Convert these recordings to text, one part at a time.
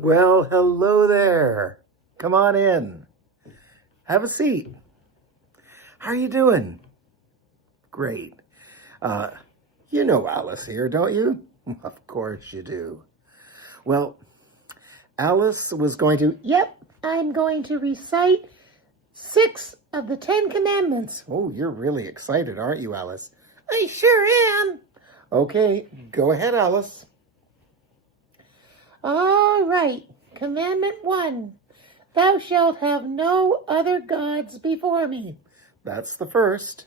Well, hello there. Come on in. Have a seat. How are you doing? Great. You know Alice here, don't you? Of course you do. Well, Alice was going to... Yep, I'm going to recite 6 of the 10 Commandments. Oh, you're really excited, aren't you, Alice? I sure am. Okay, go ahead, Alice. All right, Commandment 1. Thou shalt have no other gods before me. That's the first.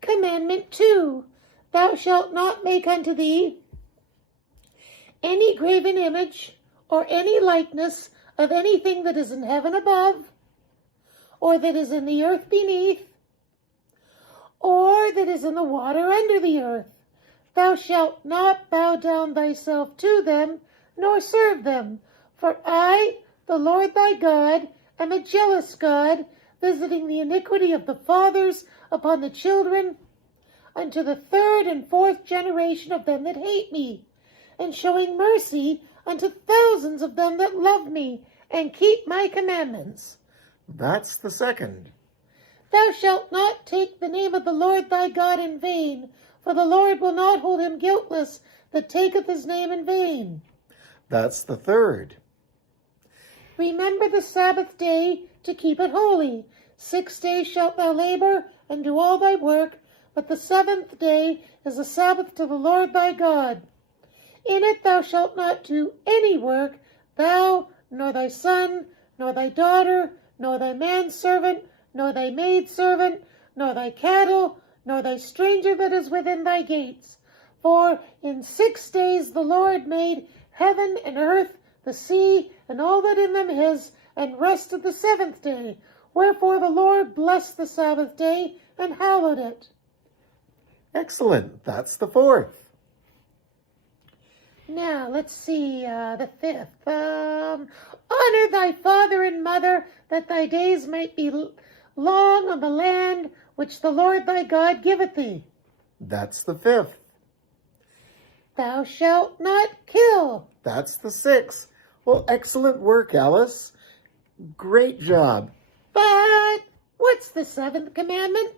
Commandment 2. Thou shalt not make unto thee any graven image or any likeness of anything that is in heaven above, or that is in the earth beneath, or that is in the water under the earth. Thou shalt not bow down thyself to them, nor serve them. For I, the Lord thy God, am a jealous God, visiting the iniquity of the fathers upon the children, unto the 3rd and 4th generation of them that hate me, and showing mercy unto thousands of them that love me, and keep my commandments. That's the second. Thou shalt not take the name of the Lord thy God in vain, for the Lord will not hold him guiltless that taketh his name in vain. That's the third. Remember the Sabbath day to keep it holy. 6 days shalt thou labor and do all thy work, but the 7th day is a Sabbath to the Lord thy God. In it thou shalt not do any work, thou, nor thy son, nor thy daughter, nor thy manservant, nor thy maidservant, nor thy cattle, nor thy stranger that is within thy gates. For in 6 days the Lord made heaven and earth, the sea, and all that in them is, and rested the 7th day. Wherefore the Lord blessed the Sabbath day and hallowed it. Excellent. That's the fourth. Now, let's see, the 5th. Honor thy father and mother, that thy days might be long on the land which the Lord thy God giveth thee. That's the 5th. Thou shalt not kill. That's the 6th. Well, excellent work, Alice. Great job. But what's the 7th commandment?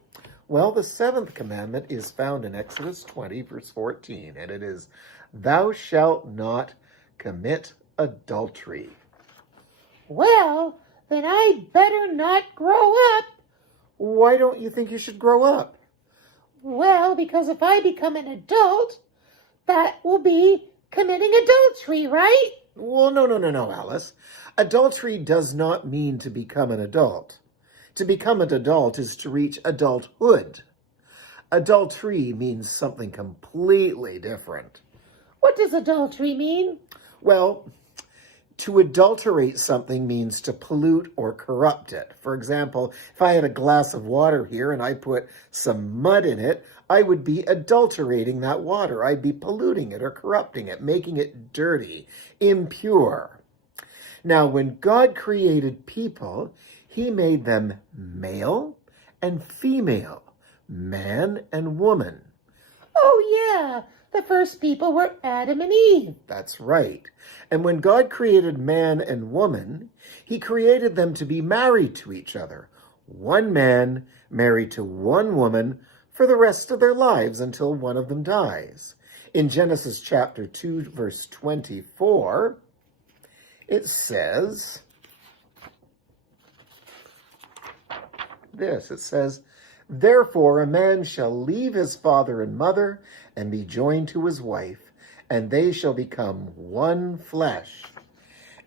Well, the 7th commandment is found in Exodus 20, verse 14, and it is, Thou shalt not commit adultery. Well, then I'd better not grow up. Why don't you think you should grow up? Well, because if I become an adult, that will be committing adultery, right? Well, no, Alice. Adultery does not mean to become an adult. To become an adult is to reach adulthood. Adultery means something completely different. What does adultery mean? Well, to adulterate something means to pollute or corrupt it. For example, if I had a glass of water here and I put some mud in it, I would be adulterating that water. I'd be polluting it or corrupting it, making it dirty, impure. Now, when God created people, he made them male and female, man and woman. Oh, yeah. The first people were Adam and Eve. That's right. And when God created man and woman, he created them to be married to each other. One man married to one woman for the rest of their lives until one of them dies. In Genesis chapter 2, verse 24, it says this. It says, Therefore a man shall leave his father and mother and be joined to his wife, and they shall become one flesh.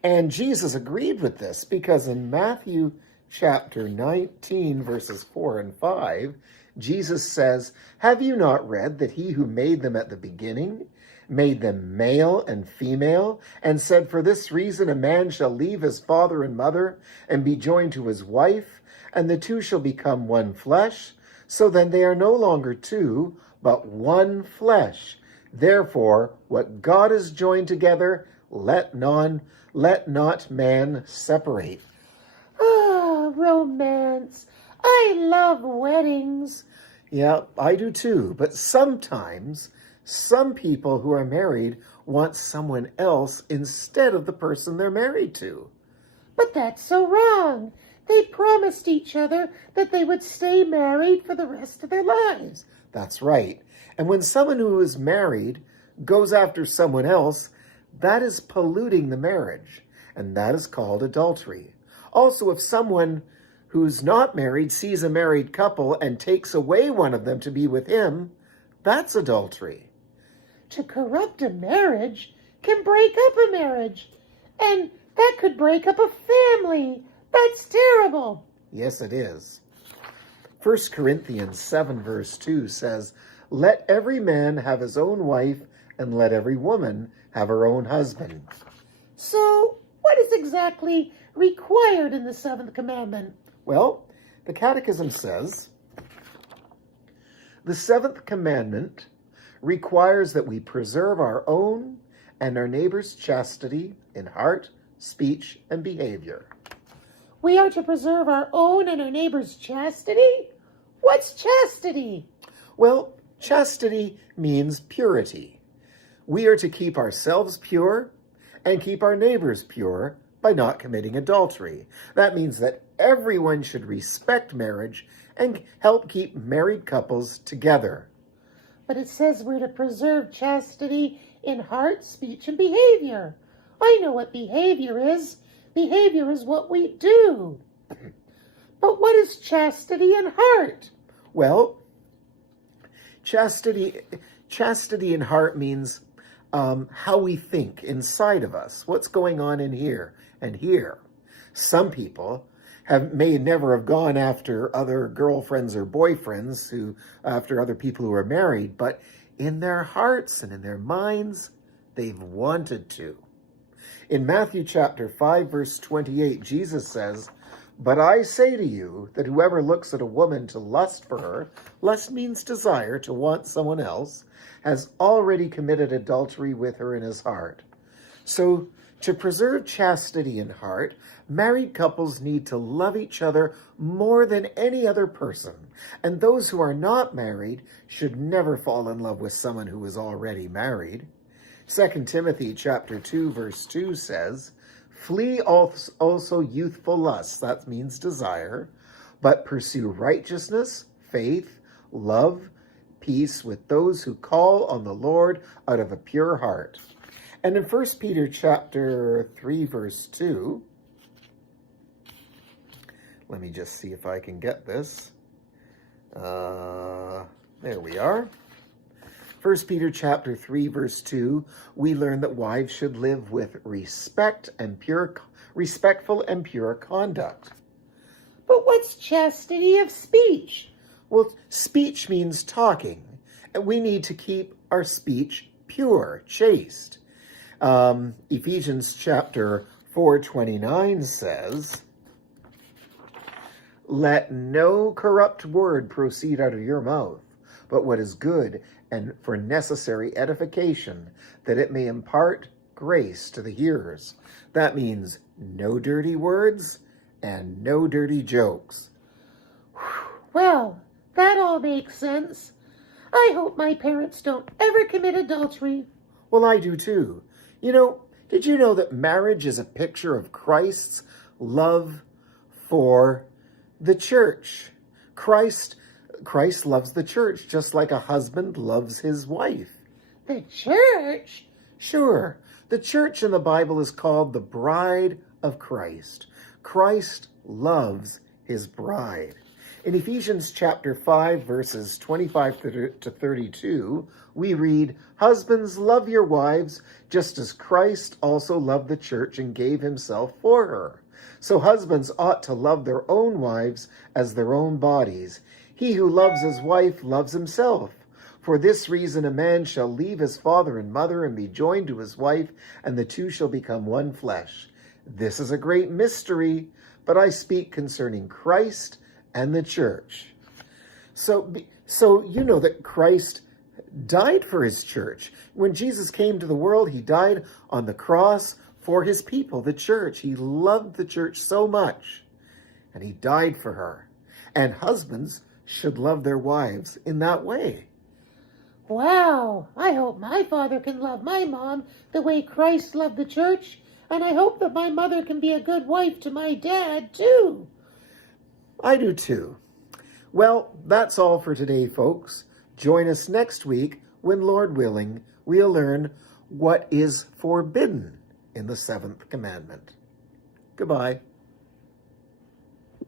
And Jesus agreed with this because in Matthew chapter 19, verses 4 and 5, Jesus says, Have you not read that he who made them at the beginning made them male and female, and said, For this reason a man shall leave his father and mother and be joined to his wife, and the two shall become one flesh? So then they are no longer two, but one flesh. Therefore, what God has joined together, let not man separate. Ah, romance. I love weddings. Yeah, I do too. But sometimes some people who are married wants someone else instead of the person they're married to. But that's so wrong. They promised each other that they would stay married for the rest of their lives. That's right. And when someone who is married goes after someone else, that is polluting the marriage, and that is called adultery. Also, if someone who's not married sees a married couple and takes away one of them to be with him, that's adultery. To corrupt a marriage can break up a marriage, and that could break up a family. That's terrible. Yes, it is. 1 Corinthians 7 verse 2 says, "Let every man have his own wife, and let every woman have her own husband." So, what is exactly required in the seventh commandment? Well, the Catechism says, the seventh commandment requires that we preserve our own and our neighbor's chastity in heart, speech, and behavior. We are to preserve our own and our neighbor's chastity? What's chastity? Well, chastity means purity. We are to keep ourselves pure and keep our neighbors pure by not committing adultery. That means that everyone should respect marriage and help keep married couples together. But it says we're to preserve chastity in heart, speech, and behavior. I know what behavior is. Behavior is what we do. But what is chastity in heart? Well, chastity in heart means how we think inside of us, what's going on in here and here. Some people may never have gone after other girlfriends or boyfriends after other people who are married, but in their hearts and in their minds, they've wanted to. In Matthew chapter 5, verse 28, Jesus says, "But I say to you that whoever looks at a woman to lust for her," lust means desire, to want someone else, "has already committed adultery with her in his heart." So, to preserve chastity in heart, married couples need to love each other more than any other person. And those who are not married should never fall in love with someone who is already married. 2 Timothy chapter 2, verse 2 says, "Flee also youthful lusts," that means desire, "but pursue righteousness, faith, love, peace with those who call on the Lord out of a pure heart." And in 1 Peter chapter 3, verse 2, let me just see if I can get this. There we are. 1 Peter chapter 3, verse 2, we learn that wives should live with respectful and pure conduct. But what's chastity of speech? Well, speech means talking, and we need to keep our speech pure, chaste. Ephesians chapter 4:29 says, "Let no corrupt word proceed out of your mouth, but what is good and for necessary edification, that it may impart grace to the hearers." That means no dirty words and no dirty jokes. Well, that all makes sense. I hope my parents don't ever commit adultery. Well, I do too. Did you know that marriage is a picture of Christ's love for the church? Christ loves the church just like a husband loves his wife. The church? Sure. The church in the Bible is called the bride of Christ. Christ loves his bride. In Ephesians chapter 5, verses 25 to 32, we read, "Husbands, love your wives, just as Christ also loved the church and gave himself for her. So husbands ought to love their own wives as their own bodies. He who loves his wife loves himself. For this reason a man shall leave his father and mother and be joined to his wife, and the two shall become one flesh. This is a great mystery, but I speak concerning Christ and the church." So you know that Christ died for his church. When Jesus came to the world, he died on the cross for his people, the church. He loved the church so much, and he died for her. And husbands should love their wives in that way. Wow, I hope my father can love my mom the way Christ loved the church, and I hope that my mother can be a good wife to my dad, too. I do too. Well, that's all for today, folks. Join us next week when, Lord willing, we'll learn what is forbidden in the 7th commandment. Goodbye.